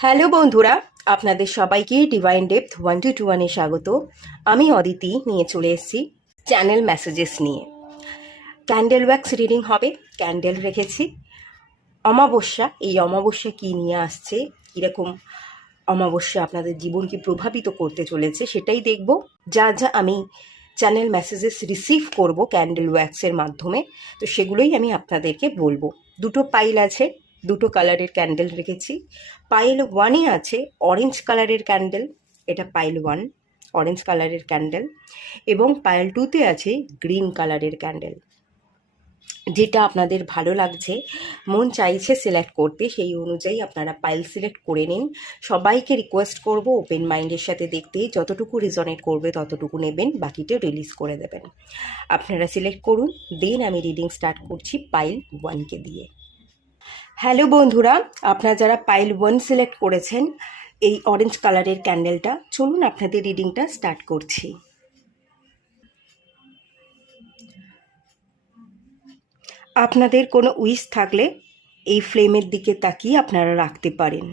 Hello বন্ধুরা, আপনাদের সবাইকে ডিভাইন ডেপথ 1221-এ স্বাগত। আমি অদিতি নিয়ে চলে এসেছি চ্যানেল মেসেজেস নিয়ে। ক্যান্ডেল ওয়্যাক্স রিডিং হবে, ক্যান্ডেল রেখেছি। অমাবস্যা, এই অমাবস্যা কী নিয়ে আসছে, কীরকম অমাবস্যা আপনাদের জীবনকে প্রভাবিত করতে চলেছে সেটাই দেখব। যা যা আমি চ্যানেল মেসেজেস রিসিভ করব ক্যান্ডেল ওয়্যাক্সের মাধ্যমে, তো সেগুলোই আমি আপনাদেরকে বলবো। দুটো পাইল আছে, দুটো কালারের ক্যান্ডেল রেখেছি। পাইল ওয়ানে আছে অরেঞ্জ কালারের ক্যান্ডেল, এটা পাইল ওয়ান, অরেঞ্জ কালারের ক্যান্ডেল। এবং পাইল টুতে আছে গ্রিন কালারের ক্যান্ডেল। যেটা আপনাদের ভালো লাগছে, মন চাইছে সিলেক্ট করতে, সেই অনুযায়ী আপনারা পাইল সিলেক্ট করে নিন। সবাইকে রিকোয়েস্ট করব ওপেন মাইন্ডের সাথে দেখতে, যতটুকু রিজনেট করবে ততটুকু নেবেন, বাকিটা রিলিজ করে দেবেন। আপনারা সিলেক্ট করুন, দেন আমি রিডিং স্টার্ট করছি পাইল ওয়ানকে দিয়ে। হ্যালো বন্ধুরা, আপনারা যারা পাইল ওয়ান সিলেক্ট করেছেন এই অরেঞ্জ কালারের ক্যান্ডেলটা, চলুন আপনাদের রিডিংটা স্টার্ট করছি। আপনাদের কোনো উইশ থাকলে এই ফ্লেমের দিকে তাকিয়ে আপনারা রাখতে পারেন।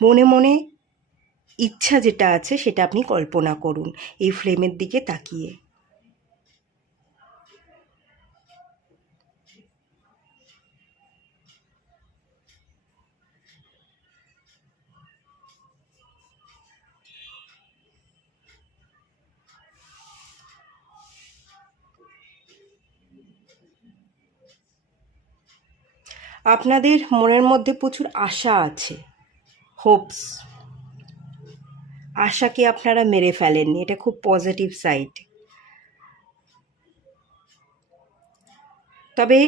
মনে মনে ইচ্ছা যেটা আছে সেটা আপনি কল্পনা করুন এই ফ্লেমের দিকে তাকিয়ে। আপনাদের মনের মধ্যে প্রচুর আশা আছে, হোপস। আশাকে আপনারা মেরে ফেলেননি, এটা খুব পজিটিভ সাইড। তবে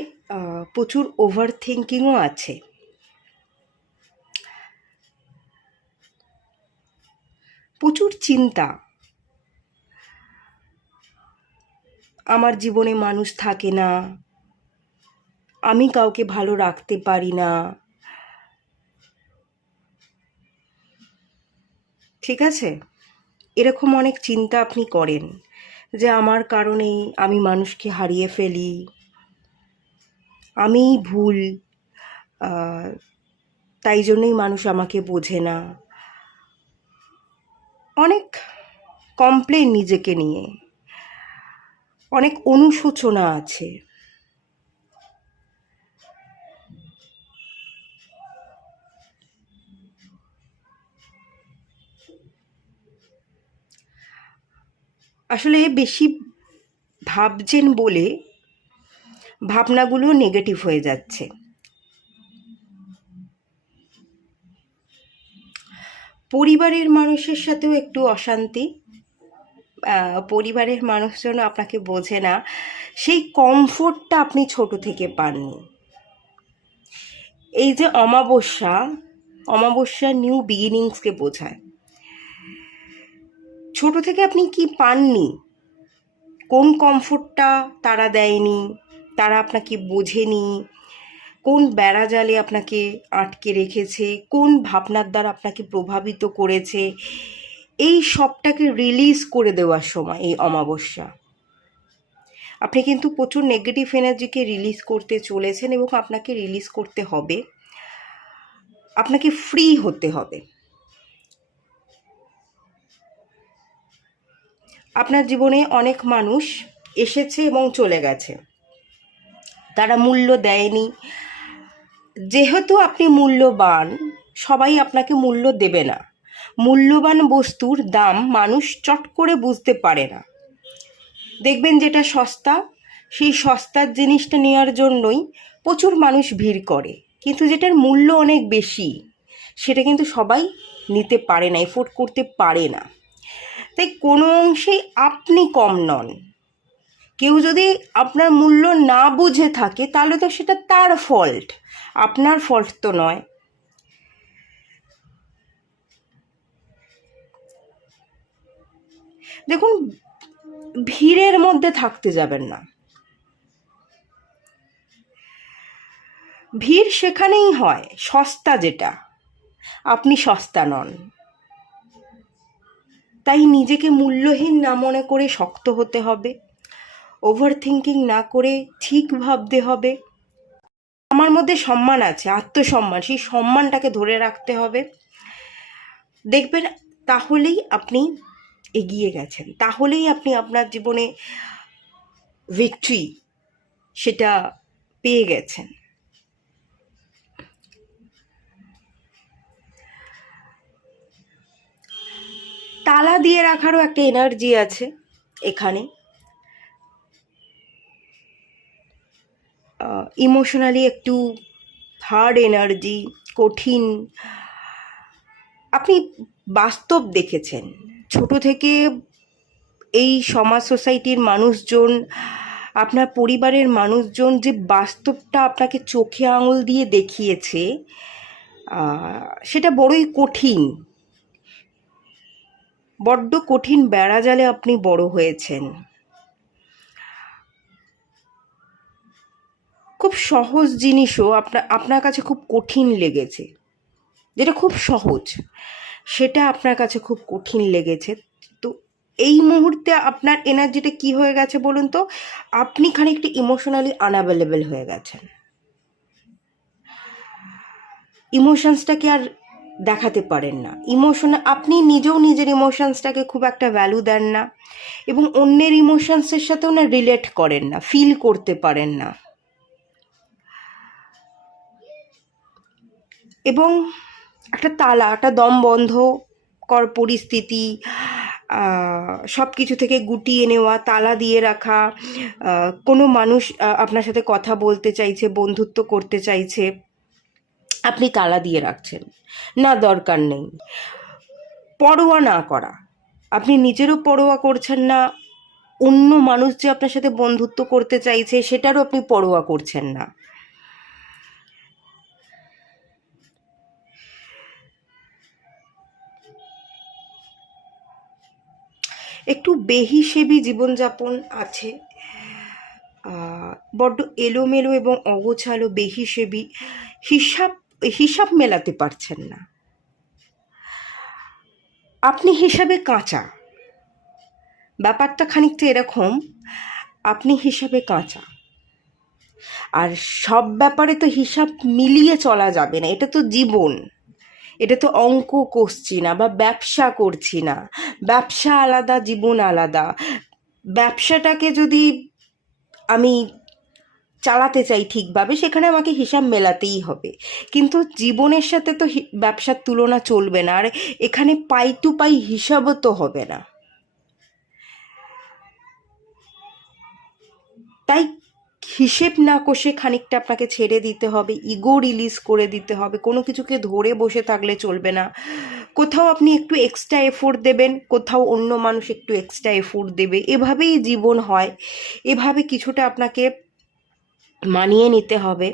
প্রচুর ওভার থিঙ্কিংও আছে। প্রচুর চিন্তা, আমার জীবনে মানুষ থাকে না, আমি কাউকে ভালো রাখতে পারি না, ঠিক আছে? এরকম অনেক চিন্তা আপনি করেন যে আমার কারণেই আমি মানুষকে হারিয়ে ফেলি, আমিই ভুল, তাই জন্যই মানুষ আমাকে বোঝে না। অনেক কমপ্লেন নিজেকে নিয়ে, অনেক অনুশোচনা আছে। আসলে বেশি ভাবছেন বলে ভাবনাগুলো নেগেটিভ হয়ে যাচ্ছে। পরিবারের মানুষের সাথেও একটু অশান্তি, পরিবারের মানুষজন আপনাকে বোঝে না, সেই কমফোর্টটা আপনি ছোট থেকে পাননি। এই যে অমাবস্যা, অমাবস্যা নিউ বিগিনিংসকে বোঝায়। ছোট থেকে আপনি কি পাননি, কোন কমফোর্টটা তারা দেয়নি, তারা আপনাকে বোঝেনি, কোন বেড়াজালে আপনাকে আটকে রেখেছে, কোন ভাবনার দ্বারা আপনাকে প্রভাবিত করেছে, এই সবটাকে রিলিজ করে দেওয়ার সময় এই অমাবস্যা। আপনি কিন্তু প্রচুর নেগেটিভ এনার্জিকে রিলিজ করতে চলেছেন এবং আপনাকে রিলিজ করতে হবে, আপনাকে ফ্রি হতে হবে। আপনার জীবনে অনেক মানুষ এসেছে এবং চলে গেছে, তারা মূল্য দেয়নি। যেহেতু আপনি মূল্যবান, সবাই আপনাকে মূল্য দেবে না। মূল্যবান বস্তুর দাম মানুষ চট করে বুঝতে পারে না। দেখবেন যেটা সস্তা, সেই সস্তার জিনিসটা নেওয়ার জন্যই প্রচুর মানুষ ভিড় করে, কিন্তু যেটার মূল্য অনেক বেশি সেটা কিন্তু সবাই নিতে পারে না, এফোর্ড করতে পারে না। তাই কোনো অংশেই আপনি কম নন। কেউ যদি আপনার মূল্য না বুঝে থাকে তাহলে তো সেটা তার ফল্ট, আপনার ফল্ট তো নয়। দেখুন, ভিড়ের মধ্যে থাকতে যাবেন না। ভিড় সেখানেই হয়, সস্তা যেটা, আপনি সস্তা নন। তাই নিজেকে মূল্যহীন না মনে করে শক্ত হতে হবে, ওভার থিঙ্কিং না করে ঠিক ভাবতে হবে। আমার মধ্যে সম্মান আছে, আত্মসম্মান, সেই সম্মানটাকে ধরে রাখতে হবে। দেখবেন তাহলেই আপনি এগিয়ে গেছেন, তাহলেই আপনি আপনার জীবনে ভিক্টরি সেটা পেয়ে গেছেন। তালা দিয়ে রাখারও একটা এনার্জি আছে এখানে। ইমোশনালি একটু হার্ড এনার্জি, কঠিন। আপনি বাস্তব দেখেছেন ছোট থেকে, এই সমাজ সোসাইটির মানুষজন, আপনার পরিবারের মানুষজন যে বাস্তবটা আপনাকে চোখে আঙুল দিয়ে দেখিয়েছে, সেটা বড়ই কঠিন, বড্ড কঠিন বেড়াজালে আপনি বড় হয়েছেন। খুব সহজ জিনিসও আপনার কাছে খুব কঠিন লেগেছে, যেটা খুব সহজ সেটা আপনার কাছে খুব কঠিন লেগেছে। তো এই মুহূর্তে আপনার এনার্জিটা কি হয়ে গেছে বলুন তো? আপনি খানিকটা ইমোশনালি আনঅ্যাভেলেবল হয়ে গেছেন, ইমোশনসটাকে আর দেখাতে পারেন না। আপনি নিজেও নিজের ইমোশনসটাকে খুব একটা ভ্যালু দেন না, এবং অন্যের ইমোশনসের সাথেও না রিলেট করেন না, ফিল করতে পারেন না। এবং একটা দম বন্ধ কর পরিস্থিতি, সব কিছু থেকে গুটিয়ে নেওয়া, তালা দিয়ে রাখা, কোনো মানুষ আপনার সাথে কথা বলতে চাইছে, বন্ধুত্ব করতে চাইছে, আপনি তালা দিয়ে রাখছেন, না দরকার নেই। পরোয়া না করা, আপনি নিজেরও পরোয়া করছেন না, অন্য মানুষ যে আপনার সাথে বন্ধুত্ব করতে চাইছে সেটারও আপনি পরোয়া করছেন না। একটু বেহিসেবি জীবনযাপন আছে, বড্ড এলোমেলো এবং অগোছালো, বেহিসেবি, হিসাব মেলাতে পারছেন না। আপনি হিসাবে কাঁচা, ব্যাপারটা খানিকটা এরকম, আপনি হিসাবে কাঁচা। আর সব ব্যাপারে তো হিসাব মিলিয়ে চলা যাবে না, এটা তো জীবন, এটা তো অঙ্ক কষছি না বা ব্যবসা করছি না। ব্যবসা আলাদা, জীবন আলাদা। ব্যবসাটাকে যদি আমি চালাতে চাই ঠিকভাবে, সেখানে আমাকে হিসাব মেলাতেই হবে, কিন্তু জীবনের সাথে তো ব্যবসার তুলনা চলবে না, আর এখানে পাই টু পাই হিসাবও তো হবে না। তাই হিসেব না কষে খানিকটা আপনাকে ছেড়ে দিতে হবে, ইগো রিলিজ করে দিতে হবে, কোনো কিছুকে ধরে বসে থাকলে চলবে না। কোথাও আপনি একটু এক্সট্রা এফোর্ট দেবেন, কোথাও অন্য মানুষ একটু এক্সট্রা এফোর্ট দেবে, এভাবেই জীবন হয়, এভাবে কিছুটা আপনাকে মানিয়ে নিতে হবে।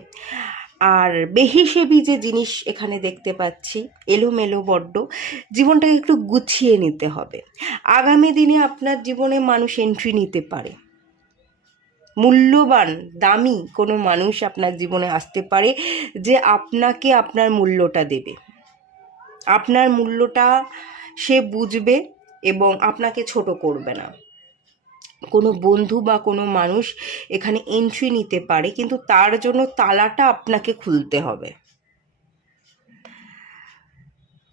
আর বেহিসেবি যে জিনিস এখানে দেখতে পাচ্ছি, এলোমেলো বড্ড, জীবনটাকে একটু গুছিয়ে নিতে হবে। আগামী দিনে আপনার জীবনে মানুষ এন্ট্রি নিতে পারে, মূল্যবান দামি কোনো মানুষ আপনার জীবনে আসতে পারে, যে আপনাকে আপনার মূল্যটা দেবে, আপনার মূল্যটা সে বুঝবে এবং আপনাকে ছোট করবে না। কোনো বন্ধু বা কোনো মানুষ এখানে এন্ট্রি নিতে পারে, কিন্তু তার জন্য তালাটা আপনাকে খুলতে হবে।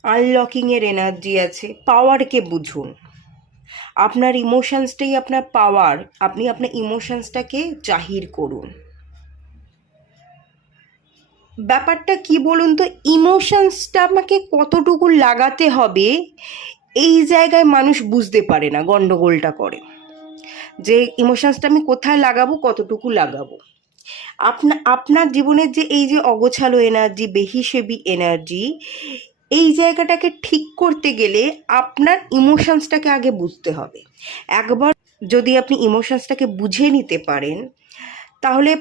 আনলকিংয়ের এনার্জি আছে। পাওয়ারকে বুঝুন, আপনার ইমোশনসটাই আপনার পাওয়ার, আপনি আপনার ইমোশনসটাকে জাহির করুন। ব্যাপারটা কি বলুন তো, ইমোশনসটা আমাকে কতটুকু লাগাতে হবে এই জায়গায় মানুষ বুঝতে পারে না, গন্ডগোলটা করে, যে ইমোশনসটা আমি কোথায় লাগাবো, কতটুকু লাগাবো। আপনার জীবনের যে এই যে অগোছালো এনার্জি, বেহিসেবি এনার্জি, এই জায়গাটাকে ঠিক করতে গেলে আপনার ইমোশনসটাকে আগে বুঝতে হবে। একবার যদি আপনি ইমোশনসটাকে বুঝে নিতে পারেন, তাহলে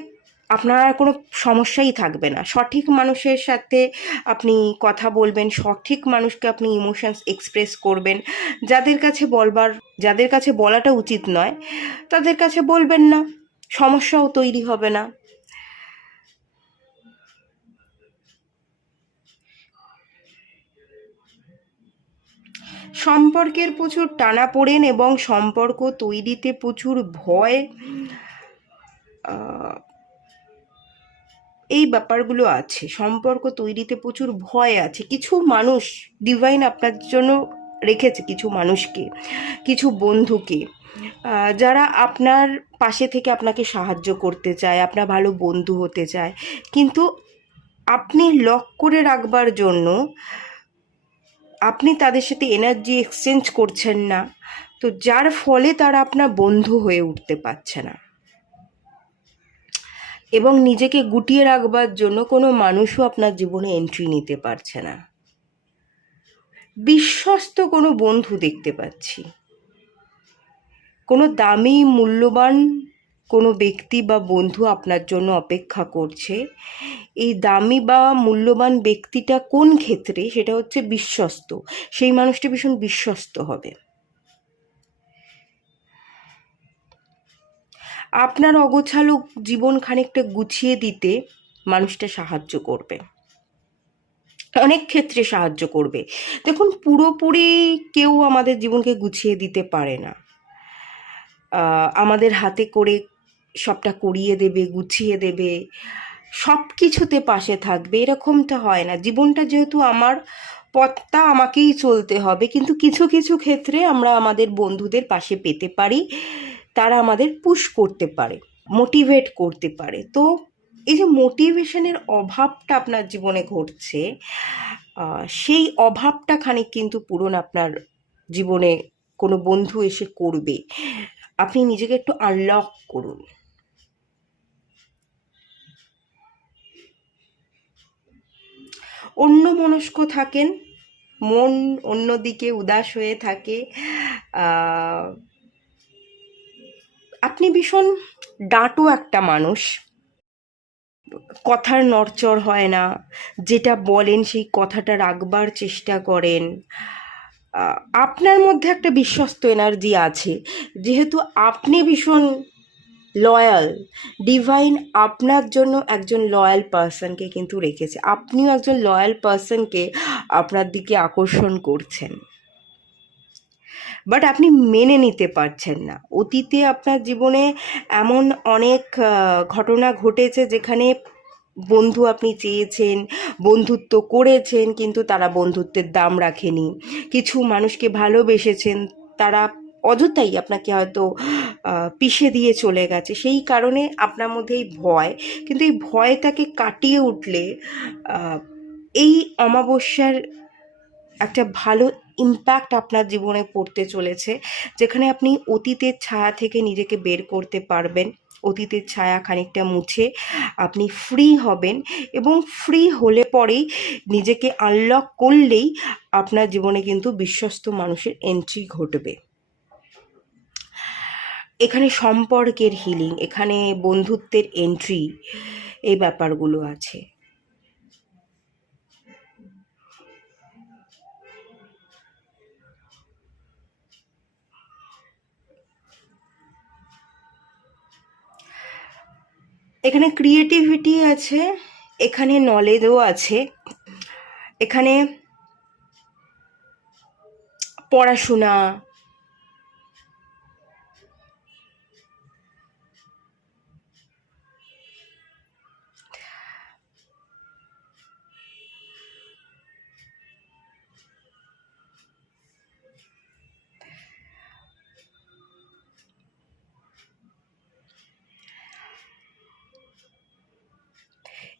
আপনার আর কোনো সমস্যাই থাকবে না। সঠিক মানুষের সাথে আপনি কথা বলবেন, সঠিক মানুষকে আপনি ইমোশনস এক্সপ্রেস করবেন। যাদের কাছে বলাটা উচিত নয় তাদের কাছে বলবেন না, সমস্যাও তৈরি হবে না। সম্পর্কের প্রচুর টানাপোড়েন এবং সম্পর্ক তৈরিতে প্রচুর ভয় এই ব্যাপারগুলো আছে। সম্পর্ক তৈরিতে প্রচুর ভয় আছে। কিছু মানুষ ডিভাইন আপনার জন্য রেখেছে, কিছু মানুষকে, কিছু বন্ধুকে, যারা আপনার পাশে থেকে আপনাকে সাহায্য করতে চায়, আপনার ভালো বন্ধু হতে চায়, কিন্তু আপনি লক করে রাখবার জন্য আপনি তাদের সাথে এনার্জি এক্সচেঞ্জ করছেন না, তো যার ফলে তারা আপনার বন্ধু হয়ে উঠতে পারছে না। এবং নিজেকে গুটিয়ে রাখবার জন্য কোনো মানুষও আপনার জীবনে এন্ট্রি নিতে পারছে না। বিশ্বস্ত কোনো বন্ধু দেখতে পাচ্ছি, কোনো দামি মূল্যবান কোনো ব্যক্তি বা বন্ধু আপনার জন্য অপেক্ষা করছে। এই দামি বা মূল্যবান ব্যক্তিটা কোন ক্ষেত্রে, সেটা হচ্ছে বিশ্বস্ত। সেই মানুষটা ভীষণ বিশ্বস্ত হবে, আপনার অগোছালো জীবন খানিকটা গুছিয়ে দিতে মানুষটা সাহায্য করবে, অনেক ক্ষেত্রে সাহায্য করবে। দেখুন, পুরোপুরি কেউ আমাদের জীবনকে গুছিয়ে দিতে পারে না, আমাদের হাতে করে সবটা করিয়ে দেবে, গুছিয়ে দেবে, সব কিছুতে পাশে থাকবে, এরকমটা হয় না। জীবনটা যেহেতু আমার, পথটা আমাকেই চলতে হবে, কিন্তু কিছু কিছু ক্ষেত্রে আমরা আমাদের বন্ধুদের পাশে পেতে পারি, তারা আমাদের পুশ করতে পারে, মোটিভেট করতে পারে। তো এই যে মোটিভেশনের অভাবটা আপনার জীবনে ঘটছে, সেই অভাবটা খানিক কিন্তু পূরণ আপনার জীবনে কোনো বন্ধু এসে করবে। আপনি নিজেকে একটু আনলক করুন। অন্যমনস্ক থাকেন, মন অন্যদিকে উদাস হয়ে থাকে, আপনি ভীষণ ডাঁটো একটা মানুষ, কথার নড়চড় হয় না, যেটা বলেন সেই কথাটা রাখবার চেষ্টা করেন। আপনার মধ্যে একটা বিশ্বস্ত এনার্জি আছে, যেহেতু আপনি ভীষণ লয়াল, ডিভাইন আপনার জন্য একজন লয়াল পার্সনকে কিন্তু রেখেছে। আপনিও একজন লয়াল পার্সনকে আপনার দিকে আকর্ষণ করছেন, বাট আপনি মেনে নিতে পারছেন না। অতীতে আপনার জীবনে এমন অনেক ঘটনা ঘটেছে যেখানে বন্ধু আপনি চেয়েছেন, বন্ধুত্ব করেছেন, কিন্তু তারা বন্ধুত্বের দাম রাখেনি। কিছু মানুষকে ভালোবেসেছেন, তারা অযথাই আপনাকে হয়তো পিষে দিয়ে চলে গেছে। সেই কারণে আপনার মধ্যে এই ভয়, কিন্তু এই ভয়টাকে কাটিয়ে উঠলে এই অমাবস্যার একটা ভালো ইম্প্যাক্ট আপনার জীবনে পড়তে চলেছে, যেখানে আপনি অতীতের ছায়া থেকে নিজেকে বের করতে পারবেন। অতীতের ছায়া খানিকটা মুছে আপনি ফ্রি হবেন, এবং ফ্রি হলে পরেই নিজেকে আনলক করলেই আপনার জীবনে কিন্তু বিশ্বস্ত মানুষের এন্ট্রি ঘটবে। এখানে সম্পর্কের হিলিং, এখানে বন্ধুত্বের এন্ট্রি, এই ব্যাপারগুলো আছে। এখানে ক্রিয়েটিভিটি আছে, এখানে নলেজও আছে, এখানে পড়াশোনা,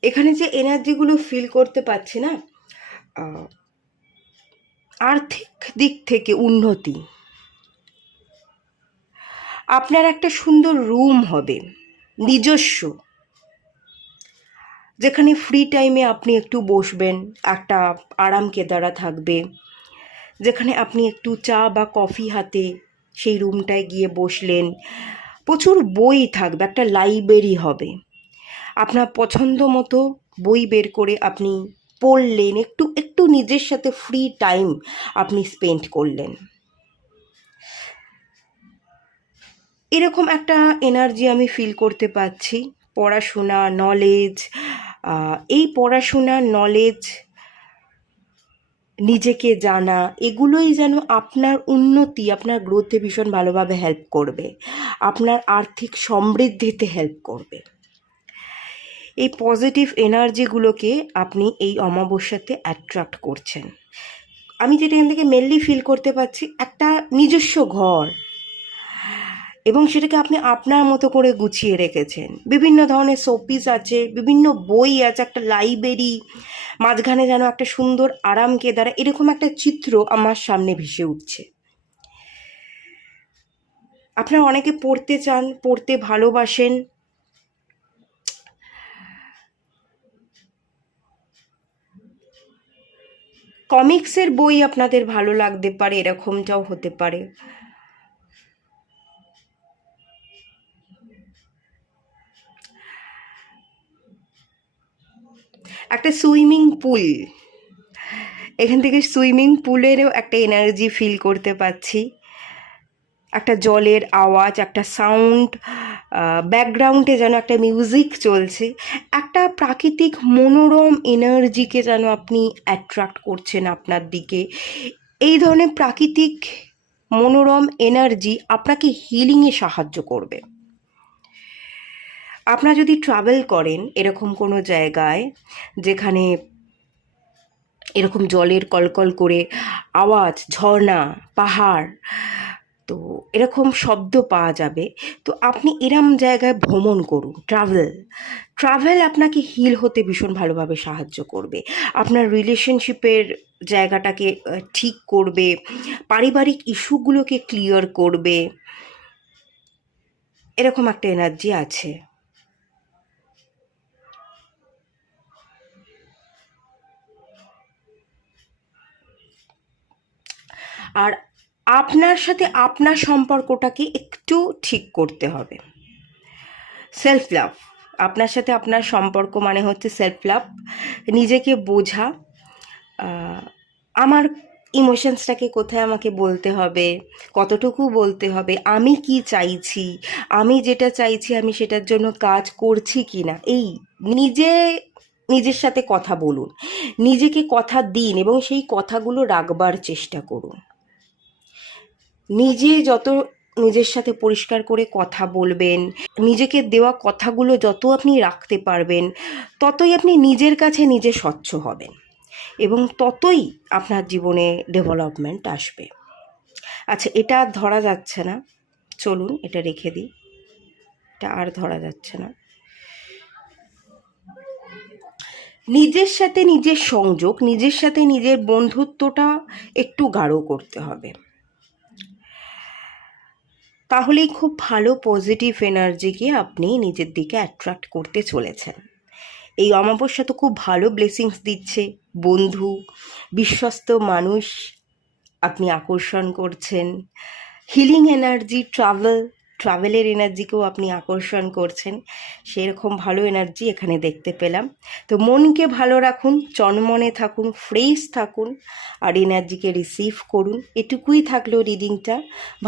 এখানে যে এনার্জিগুলো ফিল করতে পারছি না, আর্থিক দিক থেকে উন্নতি, আপনার একটা সুন্দর রুম হবে নিজস্ব, যেখানে ফ্রি টাইমে আপনি একটু বসবেন, একটা আরাম কেদারা থাকবে, যেখানে আপনি একটু চা বা কফি হাতে সেই রুমটায় গিয়ে বসলেন, প্রচুর বই থাকবে, একটা লাইব্রেরি হবে, আপনার পছন্দ মতো বই বের করে আপনি পড়লেন, একটু একটু নিজের সাথে ফ্রি টাইম আপনি স্পেন্ড করলেন। এরকম একটা এনার্জি আমি ফিল করতে পারছি। পড়াশোনা, নলেজ, এই পড়াশোনা, নলেজ, নিজেকে জানা, এগুলোই যেন আপনার উন্নতি, আপনার গ্রোথে ভীষণ ভালোভাবে হেল্প করবে, আপনার আর্থিক সমৃদ্ধিতে হেল্প করবে। এই পজিটিভ এনার্জিগুলোকে আপনি এই অমাবস্যাতে অ্যাট্রাক্ট করছেন। আমি যেটা এখান থেকে মেনলি ফিল করতে পারছি, একটা নিজস্ব ঘর, এবং সেটাকে আপনি আপনার মতো করে গুছিয়ে রেখেছেন। বিভিন্ন ধরনের শোপিস আছে, বিভিন্ন বই আছে, একটা লাইব্রেরি, মাঝখানে যেন একটা সুন্দর আরাম কেদারা, এরকম একটা চিত্র আমার সামনে ভেসে উঠছে। আপনারা অনেকে পড়তে চান, পড়তে ভালোবাসেন। কমিক্সের বই আপনাদের ভালো লাগতে পারে, এরকমটাও হতে পারে। একটা সুইমিং পুল, এখান থেকে সুইমিং পুলেরও একটা এনার্জি ফিল করতে পাচ্ছি। একটা জলের আওয়াজ, একটা সাউন্ড, ব্যাকগ্রাউন্ডে যেন একটা মিউজিক চলছে। একটা প্রাকৃতিক মনোরম এনার্জিকে যেন আপনি অ্যাট্রাক্ট করছেন আপনার দিকে। এই ধরনের প্রাকৃতিক মনোরম এনার্জি আপনাকে হিলিংয়ে সাহায্য করবে। আপনারা যদি ট্রাভেল করেন এরকম কোনো জায়গায় যেখানে এরকম জলের কলকল করে আওয়াজ, ঝর্ণা, পাহাড়, তো এরকম শব্দ পাওয়া যাবে, তো আপনি এরম জায়গায় ভ্রমণ করুন। ট্রাভেল আপনাকে হিল হতে ভীষণ ভালোভাবে সাহায্য করবে। আপনার রিলেশনশিপের জায়গাটাকে ঠিক করবে, পারিবারিক ইস্যুগুলোকে ক্লিয়ার করবে, এরকম একটা এনার্জি আছে। আর আপনার সাথে আপনার সম্পর্কটাকে একটু ঠিক করতে হবে। সেলফ লাভ, আপনার সাথে আপনার সম্পর্ক মানে হচ্ছে সেলফ লাভ, নিজেকে বোঝা। আমার ইমোশনসটাকে কোথায় আমাকে বলতে হবে, কতটুকু বলতে হবে, আমি কি চাইছি, আমি যেটা চাইছি আমি সেটার জন্য কাজ করছি কি না, এই নিজের সাথে কথা বলুন, নিজেকে কথা দিন এবং সেই কথাগুলো রাখবার চেষ্টা করুন। নিজে যত নিজের সাথে পরিষ্কার করে কথা বলবেন, নিজেকে দেওয়া কথাগুলো যত আপনি রাখতে পারবেন, ততই আপনি নিজের কাছে নিজে স্বচ্ছ হবেন এবং ততই আপনার জীবনে ডেভেলপমেন্ট আসবে। আচ্ছা, এটা আর ধরা যাচ্ছে না, চলুন এটা রেখে দিই, এটা আর ধরা যাচ্ছে না। নিজের সাথে নিজের সংযোগ, নিজের সাথে নিজের বন্ধুত্বটা একটু গাঢ় করতে হবে, তাহলেই খুব ভালো পজিটিভ এনার্জিকে আপনি নিজের দিকে অ্যাট্রাক্ট করতে চলেছেন। এই অমাবস্যা তো খুব ভালো ব্লেসিংস দিচ্ছে। বন্ধু, বিশ্বস্ত মানুষ আপনি আকর্ষণ করছেন, হিলিং এনার্জি, ট্রাভেলের এনার্জিকেও আপনি আকর্ষণ করছেন, সেরকম ভালো এনার্জি এখানে দেখতে পেলাম। তো মনকে ভালো রাখুন, চনমনে থাকুন, ফ্রেশ থাকুন, আর এনার্জিকে রিসিভ করুন। এটুকুই থাকলো রিডিংটা।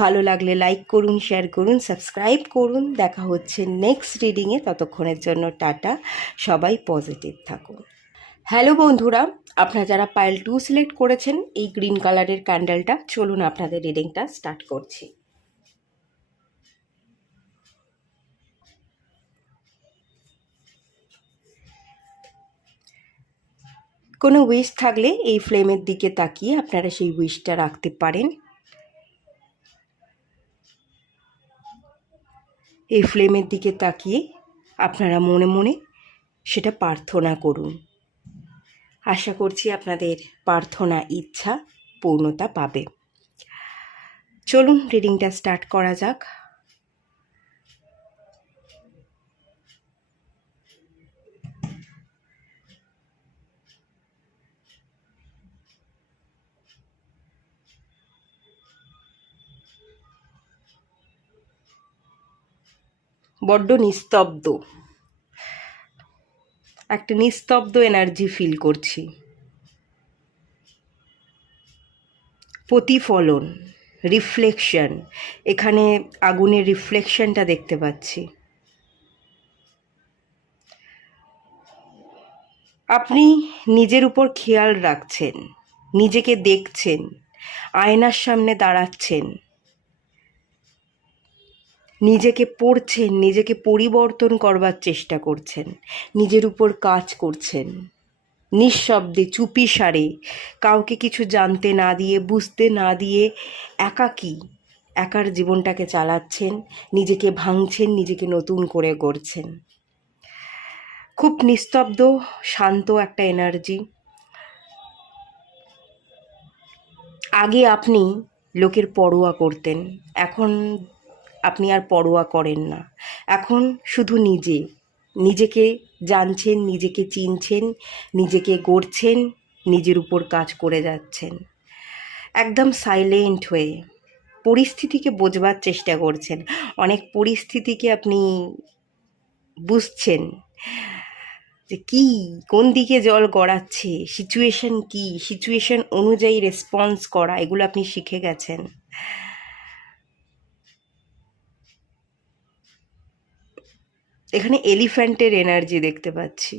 ভালো লাগলে লাইক করুন, শেয়ার করুন, সাবস্ক্রাইব করুন। দেখা হচ্ছে নেক্সট রিডিংয়ে, ততক্ষণের জন্য টাটা, সবাই পজিটিভ থাকুন। হ্যালো বন্ধুরা, আপনারা যারা পাইল 2 সিলেক্ট করেছেন এই গ্রিন কালারের ক্যান্ডেলটা, চলুন আপনাদের রিডিংটা স্টার্ট করছি। কোনো উইশ থাকলে এই ফ্লেমের দিকে তাকিয়ে আপনারা সেই উইশটা রাখতে পারেন। এই ফ্লেমের দিকে তাকিয়ে আপনারা মনে মনে সেটা প্রার্থনা করুন। আশা করছি আপনাদের প্রার্থনা, ইচ্ছা পূর্ণতা পাবে। চলুন রিডিংটা স্টার্ট করা যাক। বড্ড নিস্তব্ধ, একটা নিস্তব্ধ এনার্জি ফিল করছি। প্রতিফলন, রিফ্লেকশন, এখানে আগুনের রিফ্লেকশনটা দেখতে পাচ্ছি। আপনি নিজের উপর খেয়াল রাখছেন, নিজেকে দেখছেন, আয়নার সামনে দাঁড়াচ্ছেন, নিজেকে পড়ছেন, নিজেকে পরিবর্তন করবার চেষ্টা করছেন, নিজের উপর কাজ করছেন, নিঃশব্দে চুপি সারে, কাউকে কিছু জানতে না দিয়ে, বুঝতে না দিয়ে, একার জীবনটাকে চালাচ্ছেন, নিজেকে ভাঙছেন, নিজেকে নতুন করে গড়ছেন। খুব নিস্তব্ধ, শান্ত একটা এনার্জি। আগে আপনি লোকের পরোয়া করতেন, এখন আপনি আর পরোয়া করেন না। এখন শুধু নিজেকে জানছেন, নিজেকে চিনছেন, নিজেকে গড়ছেন, নিজের উপর কাজ করে যাচ্ছেন একদম সাইলেন্ট হয়ে। পরিস্থিতিকে বোঝবার চেষ্টা করছেন, অনেক পরিস্থিতিকে আপনি বুঝছেন যে কোন দিকে জল গড়াচ্ছে, সিচুয়েশন সিচুয়েশন অনুযায়ী রেসপন্স করা, এগুলো আপনি শিখে গেছেন। এখানে এলিফ্যান্টের এনার্জি দেখতে পাচ্ছি।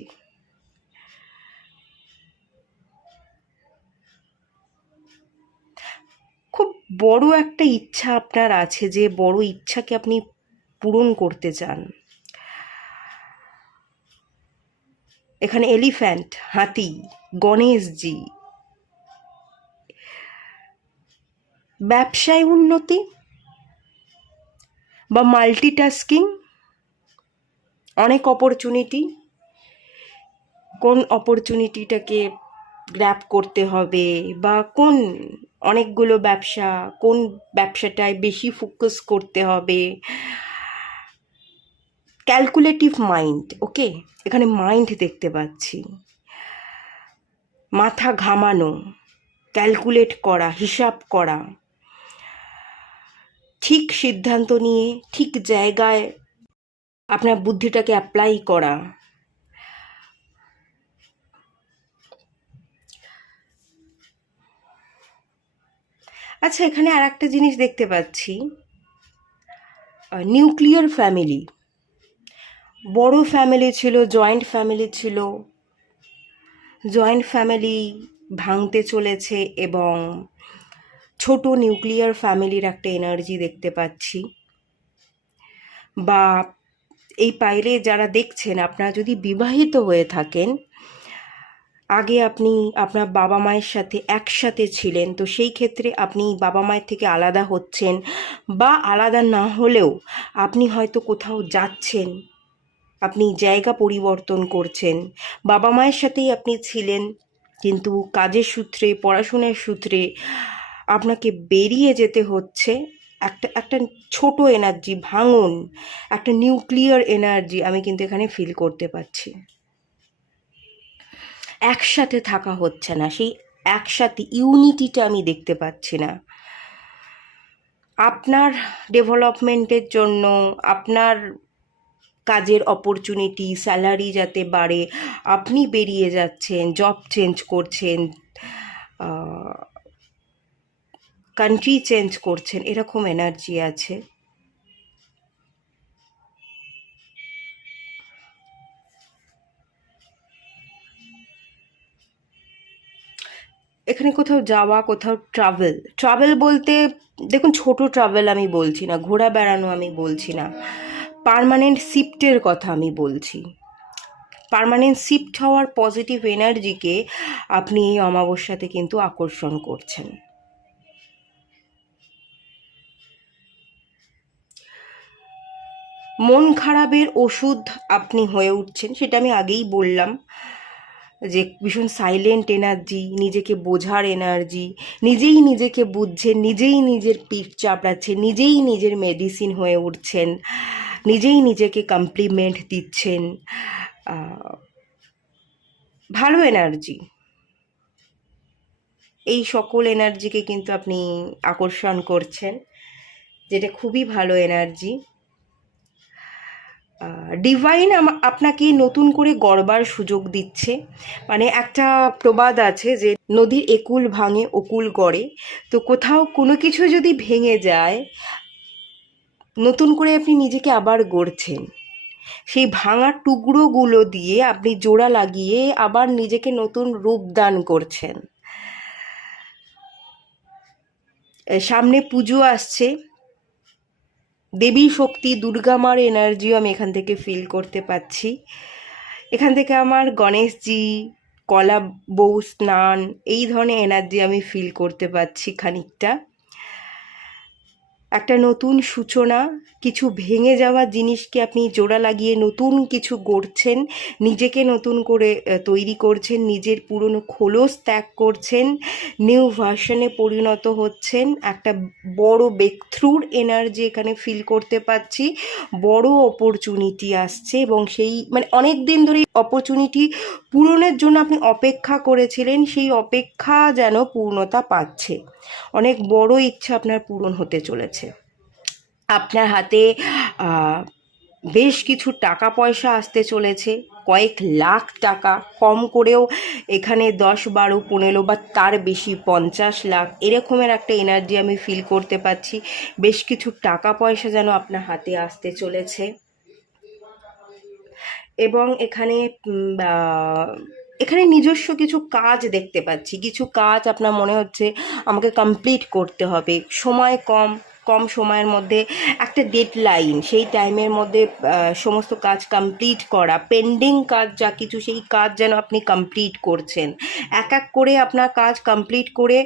খুব বড় একটা ইচ্ছা আপনার আছে, যে বড় ইচ্ছাকে আপনি পূরণ করতে চান। এখানে এলিফ্যান্ট, হাতি, গণেশজি। ব্যবসায় উন্নতি বা মাল্টিটাস্কিং, অনেক অপরচুনিটি, কোন অপরচুনিটিটাকে গ্র্যাব করতে হবে, বা অনেকগুলো ব্যবসা, কোন ব্যবসাটায় বেশি ফোকাস করতে হবে। ক্যালকুলেটিভ মাইন্ড, ওকে, এখানে মাইন্ড দেখতে পাচ্ছি। মাথা ঘামানো, ক্যালকুলেট করা, হিসাব করা, ঠিক সিদ্ধান্ত নিয়ে ঠিক জায়গায় আপনার বুদ্ধিটাকে অ্যাপ্লাই করা। আচ্ছা, এখানে আর একটা জিনিস দেখতে পাচ্ছি, নিউক্লিয়ার ফ্যামিলি। বড় ফ্যামিলি ছিল, জয়েন্ট ফ্যামিলি ছিল, জয়েন্ট ফ্যামিলি ভাঙতে চলেছে, এবং ছোট নিউক্লিয়ার ফ্যামিলির একটা এনার্জি দেখতে পাচ্ছি। বা এই পাইলে যারা দেখছেন, আপনারা যদি বিবাহিত হয়ে থাকেন, আগে আপনি আপনার বাবা মায়ের সাথে একসাথে ছিলেন, তো সেই ক্ষেত্রে আপনি বাবা মায়ের থেকে আলাদা হচ্ছেন, বা আলাদা না হলেও আপনি হয়তো কোথাও যাচ্ছেন, আপনি জায়গা পরিবর্তন করছেন। বাবা মায়ের সাথেই আপনি ছিলেন, কিন্তু কাজের সূত্রে, পড়াশোনার সূত্রে আপনাকে বেরিয়ে যেতে হচ্ছে। একটা একটা ছোট এনার্জি, ভাঙন, একটা নিউক্লিয়ার এনার্জি আমি কিন্তু এখানে ফিল করতে পারছি। একসাথে থাকা হচ্ছে না, সেই একসাথে ইউনিটিটা আমি দেখতে পাচ্ছি না। আপনার ডেভেলপমেন্টের জন্য, আপনার কাজের অপরচুনিটি, স্যালারি যাতে বাড়ে, আপনি বেরিয়ে যাচ্ছেন, জব চেঞ্জ করছেন, কান্ট্রি চেঞ্জ করছেন, এরকম এনার্জি আছে। এখানে কোথাও যাওয়া, কোথাও ট্রাভেল বলতে দেখুন, ছোট ট্রাভেল আমি বলছি না, ঘোরা বেড়ানো আমি বলছি না, পার্মানেন্ট শিফটের কথা আমি বলছি। পার্মানেন্ট শিফট হওয়ার পজিটিভ এনার্জিকে আপনি এই অমাবস্যাতে কিন্তু আকর্ষণ করছেন। মন খারাপের ওষুধ আপনি হয়ে উঠছেন, সেটা আমি আগেই বললাম, যে ভীষণ সাইলেন্ট এনার্জি, নিজেকে বোঝার এনার্জি, নিজেই নিজেকে বুঝছেন, নিজেই নিজের পিঠ চাপড়াচ্ছেন, নিজেই নিজের মেডিসিন হয়ে উঠছেন, নিজেই নিজেকে কমপ্লিমেন্ট দিচ্ছেন। ভালো এনার্জি, এই সকল এনার্জিকে কিন্তু আপনি আকর্ষণ করছেন, যেটা খুবই ভালো এনার্জি। ডিভাইন আপনাকে নতুন করে গড়বার সুযোগ দিচ্ছে। মানে একটা প্রবাদ আছে যে নদীর একুল ভাঙে ওকুল গড়ে, তো কোথাও কোনো কিছু যদি ভেঙে যায়, নতুন করে আপনি নিজেকে আবার গড়ছেন, সেই ভাঙা টুকরোগুলো দিয়ে আপনি জোড়া লাগিয়ে আবার নিজেকে নতুন রূপ দান করছেন। সামনে পুজো আসছে, দেবী শক্তি দুর্গা মার এনার্জিও আমি এখান থেকে ফিল করতে পাচ্ছি। এখান থেকে আমার গণেশজি, কলা বউ স্নান, এই ধরনের এনার্জি আমি ফিল করতে পারছি খানিকটা। একটা নতুন সূচনা, কিছু ভেঙে যাওয়া জিনিসকে আপনি জোড়া লাগিয়ে নতুন কিছু গড়ছেন, নিজেকে নতুন করে তৈরি করছেন, নিজের পুরনো খোলস ত্যাগ করছেন, নিউ ভার্সনে পরিণত হচ্ছেন। একটা বড় ব্রেকথ্রুর এনার্জি এখানে ফিল করতে পাচ্ছি। বড় অপরচুনিটি আসছে এবং সেই মানে অনেক দিন ধরে অপরচুনিটি পূরণের জন্য আপনি অপেক্ষা করেছিলেন, সেই অপেক্ষা যেন পূর্ণতা পাচ্ছে। অনেক বড় ইচ্ছা আপনার পূরণ হতে চলেছে। আপনার হাতে বেশ কিছু টাকা পয়সা আসতে চলেছে, কয়েক লাখ টাকা, কম করেও এখানে 10, 12, 15 বা তার বেশি 50 লাখ এরকমের একটা এনার্জি আমি ফিল করতে পারছি। বেশ কিছু টাকা পয়সা যেন আপনার হাতে আসতে চলেছে। এবং এখানে এখানে নিজস্ব কিছু কাজ দেখতে পাচ্ছি। কিছু কাজ আপনার মনে হচ্ছে আমাকে কমপ্লিট করতে হবে, সময় কম, কম সময়ের মধ্যে একটা ডেডলাইন, সেই টাইমের মধ্যে সমস্ত কাজ কমপ্লিট করা, পেন্ডিং কাজ যা কিছু সেই কাজ যেন আপনি কমপ্লিট করছেন। এক এক করে আপনার কাজ কমপ্লিট করে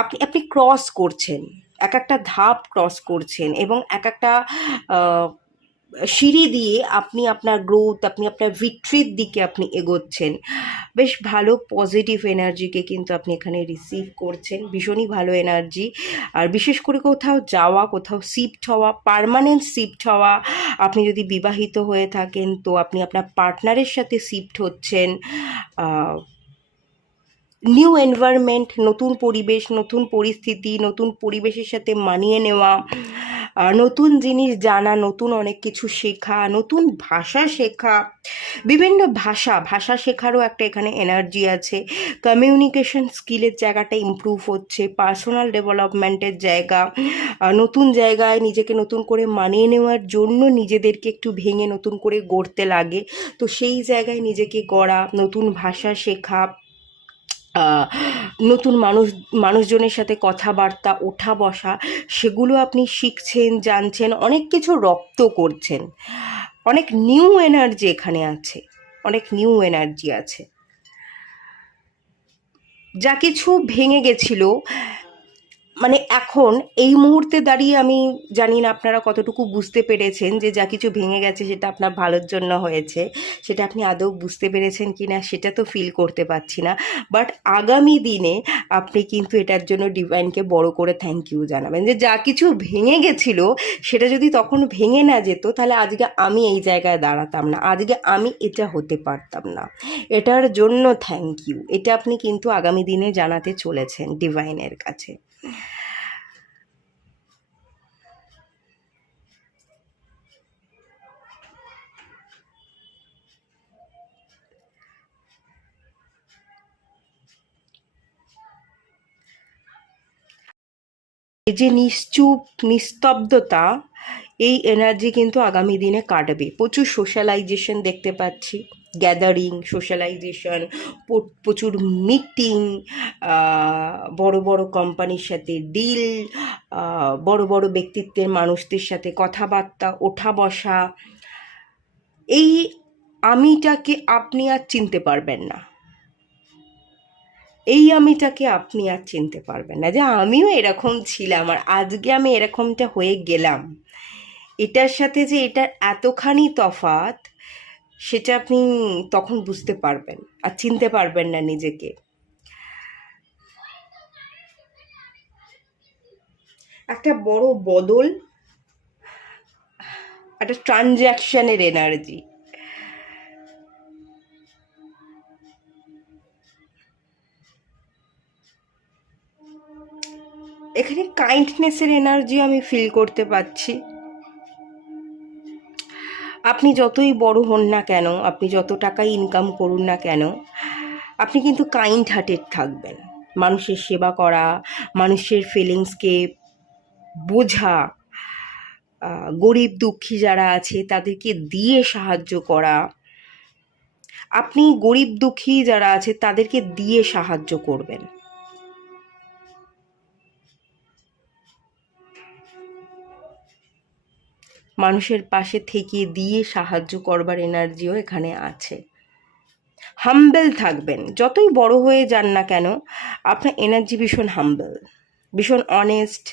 আপনি আপনি ক্রস করছেন, এক একটা ধাপ ক্রস করছেন এবং এক একটা সিঁড়ি দিয়ে আপনি আপনার গ্রোথ, আপনি আপনার ভিক্টরির দিকে আপনি এগোচ্ছেন। বেশ ভালো পজিটিভ এনার্জিকে কিন্তু আপনি এখানে রিসিভ করছেন, ভীষণই ভালো এনার্জি। আর বিশেষ করে কোথাও যাওয়া, কোথাও শিফট হওয়া, পার্মানেন্ট শিফট হওয়া, আপনি যদি বিবাহিত হয়ে থাকেন তো আপনি আপনার পার্টনারের সাথে শিফট হচ্ছেন। নিউ এনভায়রনমেন্ট, নতুন পরিবেশ, নতুন পরিস্থিতি, নতুন পরিবেশের সাথে মানিয়ে নেওয়া, নতুন জিনিস জানা, নতুন অনেক কিছু শেখা, নতুন ভাষা শেখা, বিভিন্ন ভাষা শেখারও একটা এখানে এনার্জি আছে। কমিউনিকেশন স্কিলের জায়গাটা ইমপ্রুভ হচ্ছে, পার্সোনাল ডেভেলপমেন্টের জায়গা, নতুন জায়গায় নিজেকে নতুন করে মানিয়ে নেওয়ার জন্য নিজেদেরকে একটু ভেঙে নতুন করে গড়তে লাগে, তো সেই জায়গায় নিজেকে গড়া, নতুন ভাষা শেখা, নতুন মানুষজনের সাথে কথাবার্তা, ওঠা বসা, সেগুলো আপনি শিখছেন, জানছেন, অনেক কিছু রপ্ত করছেন। অনেক নিউ এনার্জি এখানে আছে, অনেক নিউ এনার্জি আছে। যা কিছু ভেঙে গেছিল, মানে এখন এই মুহূর্তে দাঁড়িয়ে আমি জানি না আপনারা কতটুকু বুঝতে পেরেছেন যে যা কিছু ভেঙে গেছে সেটা আপনার ভালোর জন্য হয়েছে, সেটা আপনি আদৌ বুঝতে পেরেছেন কি না সেটা তো ফিল করতে পারছি না। বাট আগামী দিনে আপনি কিন্তু এটার জন্য ডিভাইনকে বড় করে থ্যাংক ইউ জানাবেন, যে যা কিছু ভেঙে গেছিলো সেটা যদি তখন ভেঙে না যেত তাহলে আজকে আমি এই জায়গায় দাঁড়াতাম না, আজকে আমি এটা হতে পারতাম না, এটার জন্য থ্যাংক ইউ। এটা আপনি কিন্তু আগামী দিনে জানাতে চলেছেন ডিভাইনের কাছে। এই যে নিশ্চুপ নিস্তব্ধতা, এই এনার্জি কিন্তু আগামী দিনে কাটবে। প্রচুর সোশ্যালাইজেশন দেখতে পাচ্ছি, গ্যাদারিং, সোশ্যালাইজেশন, প্রচুর মিটিং, বড় বড় কোম্পানির সাথে ডিল, বড় বড় ব্যক্তিত্বের মানুষদের সাথে কথাবার্তা, ওঠা বসা। এই আমিটাকে আপনি আর চিনতে পারবেন না, এই আমিটাকে আপনি আর চিনতে পারবেন না যে আমিও এরকম ছিলাম আর আজকে আমি এরকমটা হয়ে গেলাম। এটার সাথে যে এটার এতখানি তফাৎ, সেটা আপনি তখন বুঝতে পারবেন আর চিনতে পারবেন না নিজেকে। একটা বড় বদল, একটা ট্রানজ্যাকশনের এনার্জি। এখানে কাইন্ডনেসের এনার্জি আমি ফিল করতে পারছি। আপনি যতই বড় হন না কেন, আপনি যত টাকা ইনকাম করুন না কেন, আপনি কিন্তু কাইন্ড হার্টেড থাকবেন। মানুষের সেবা করা, মানুষের ফিলিংসকে বোঝা, গরিব দুঃখী যারা আছে তাদেরকে দিয়ে সাহায্য করা, আপনি গরিব দুঃখী যারা আছে তাদেরকে দিয়ে সাহায্য করবেন। মানুষের পাশে থেকে দিয়ে সাহায্য করবার এনার্জিও এখানে আছে। হাম্বেল থাকবেন, যতই বড় হয়ে যান না কেন আপনার এনার্জি ভীষণ হাম্বেল, ভীষণ অনেস্ট।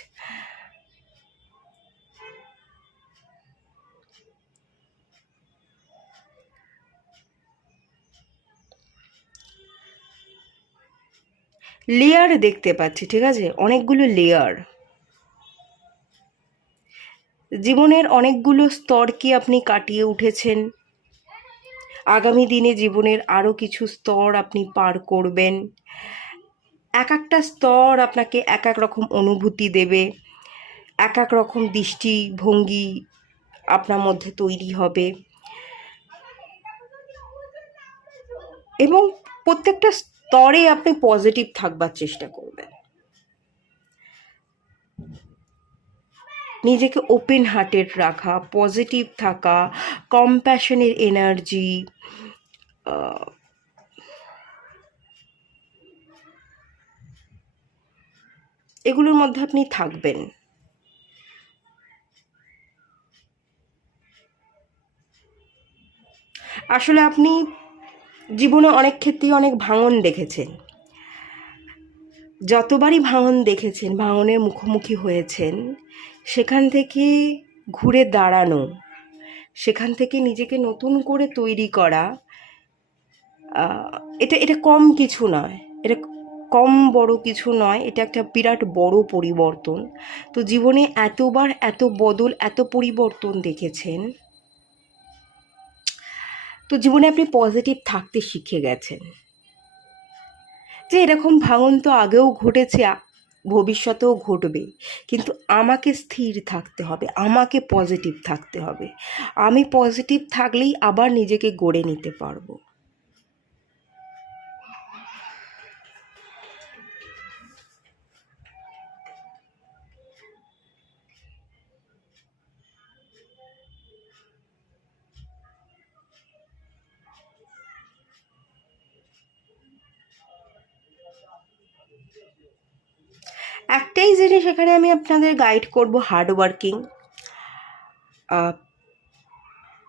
লেয়ার দেখতে পাচ্ছি, ঠিক আছে, অনেকগুলো লেয়ার। জীবনের অনেকগুলো স্তরকে আপনি কাটিয়ে উঠেছেন, আগামী দিনে জীবনের আরও কিছু স্তর আপনি পার করবেন। এক একটা স্তর আপনাকে এক এক রকম অনুভূতি দেবে, এক এক রকম দৃষ্টিভঙ্গি আপনার মধ্যে তৈরি হবে, এবং প্রত্যেকটা স্তরে আপনি পজিটিভ থাকবার চেষ্টা করবেন। নিজেকে ওপেন হার্টেড রাখা, পজিটিভ থাকা, কম্প্যাশনের এনার্জি, এগুলোর মধ্যে আপনি থাকবেন। আসলে আপনি জীবনে অনেক ক্ষেত্রেই অনেক ভাঙন দেখেছেন, যতবারই ভাঙন দেখেছেন, ভাঙনের মুখোমুখি হয়েছেন, সেখান থেকে ঘুরে দাঁড়ানো, সেখান থেকে নিজেকে নতুন করে তৈরি করা, এটা এটা কম কিছু নয়, এটা কম বড় কিছু নয়, এটা একটা বিরাট বড় পরিবর্তন। তো জীবনে এতবার এত বদল, এত পরিবর্তন দেখেছেন, তো জীবনে আপনি পজিটিভ থাকতে শিখে গেছেন, যে এরকম ভাঙন তো আগেও ঘটেছে, ভবিষ্যতেও ঘটবে, কিন্তু আমাকে স্থির থাকতে হবে, আমাকে পজিটিভ থাকতে হবে। আমি পজিটিভ থাকলেই আবার নিজেকে গড়ে নিতে পারবো। একটাই জিনিস এখানে আমি আপনাদের গাইড করব, হার্ড ওয়ার্কিং,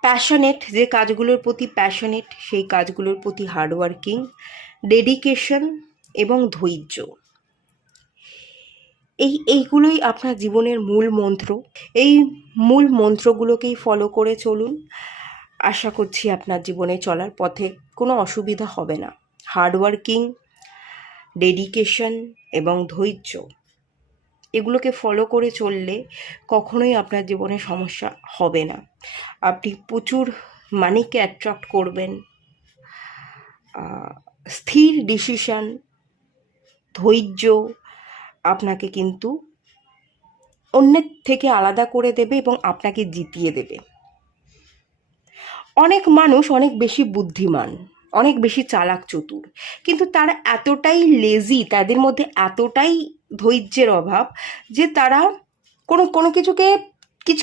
প্যাশনেট, যে কাজগুলোর প্রতি প্যাশনেট সেই কাজগুলোর প্রতি হার্ড ওয়ার্কিং, ডেডিকেশন এবং ধৈর্য, এইগুলোই আপনার জীবনের মূল মন্ত্র। এই মূল মন্ত্রগুলোকেই ফলো করে চলুন, আশা করছি আপনার জীবনে চলার পথে কোনো অসুবিধা হবে না। হার্ড ওয়ার্কিং, ডেডিকেশন এবং ধৈর্য, এগুলোকে ফলো করে চললে কখনোই আপনার জীবনে সমস্যা হবে না। আপনি প্রচুর মানিকে অ্যাট্রাক্ট করবেন। স্থির ডিসিশন, ধৈর্য আপনাকে কিন্তু অন্যের থেকে আলাদা করে দেবে এবং আপনাকে জিতিয়ে দেবে। অনেক মানুষ অনেক বেশি বুদ্ধিমান, অনেক বেশি চালাক চতুর, কিন্তু তারা এতটাই লেজি, তাদের মধ্যে এতটাই ধৈর্যের অভাব যে তারা কোনো কোনো কিছুকে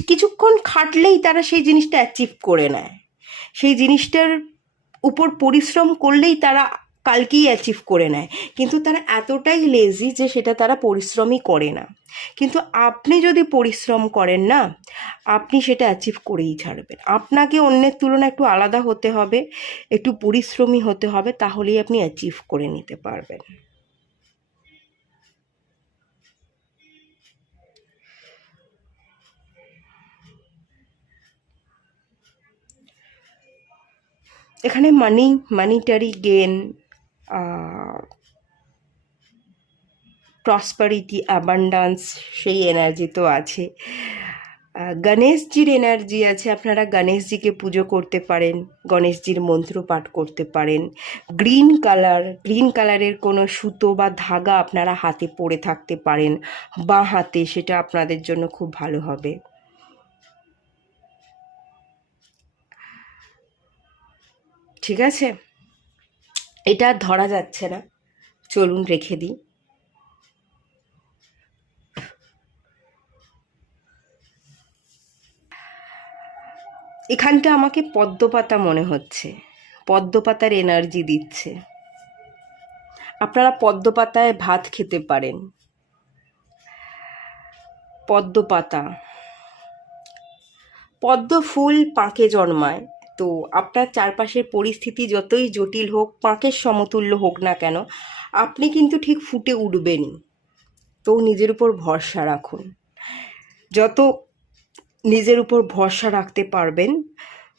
কিছুক্ষণ খাটলেই তারা সেই জিনিসটা অ্যাচিভ করে নেয়, সেই জিনিসটার উপর পরিশ্রম করলেই তারা কালকেই অ্যাচিভ করে নেয়, কিন্তু তারা এতটাই লেজি যে সেটা তারা পরিশ্রমই করে না। কিন্তু আপনি যদি পরিশ্রম করেন না, আপনি সেটা অ্যাচিভ করেই ছাড়বেন। আপনাকে অন্যের তুলনায় একটু আলাদা হতে হবে, একটু পরিশ্রমী হতে হবে, তাহলেই আপনি অ্যাচিভ করে নিতে পারবেন। এখানে মানিটারি গেন, প্রসপারিটি, অ্যাবান্ডান্স, সেই এনার্জি তো আছে। গণেশজির এনার্জি আছে, আপনারা গণেশজিকে পুজো করতে পারেন, গণেশজির মন্ত্র পাঠ করতে পারেন। গ্রিন কালারের কোনো সুতো বা ধাগা আপনারা হাতে পরে থাকতে পারেন, বাঁ হাতে, সেটা আপনাদের জন্য খুব ভালো হবে। ঠিক আছে, এটা ধরা যাচ্ছে না, চলুন রেখে দিই। এখানটা আমাকে পদ্মপাতা মনে হচ্ছে, পদ্মপাতার এনার্জি দিচ্ছে। আপনারা পদ্মপাতায় ভাত খেতে পারেন। পদ্মপাতা, পদ্ম ফুল পাঁকে জন্মায়। তো আপনার চারপাশের পরিস্থিতি যতই জটিল হোক, পাঁকের সমতুল্য হোক না কেন, আপনি কিন্তু ঠিক ফুটে উঠবেনই। তো নিজের উপর ভরসা রাখুন। যত নিজের উপর ভরসা রাখতে পারবেন,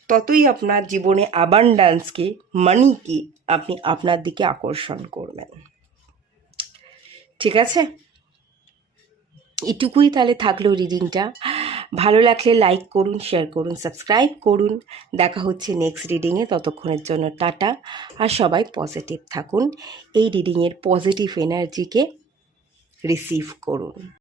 ততই আপনার জীবনে অ্যাবান্ড্যান্সকে, মানিকে আপনি আপনার দিকে আকর্ষণ করবেন। ঠিক আছে, এটুকুই তাহলে থাকলো রিডিংটা। ভালো লাগলে লাইক করুন, শেয়ার করুন, সাবস্ক্রাইব করুন। দেখা হচ্ছে নেক্সট রিডিংয়ে। ততক্ষণের জন্য টাটা। আর সবাই পজিটিভ থাকুন, এই রিডিংয়ের পজিটিভ এনার্জিকে রিসিভ করুন।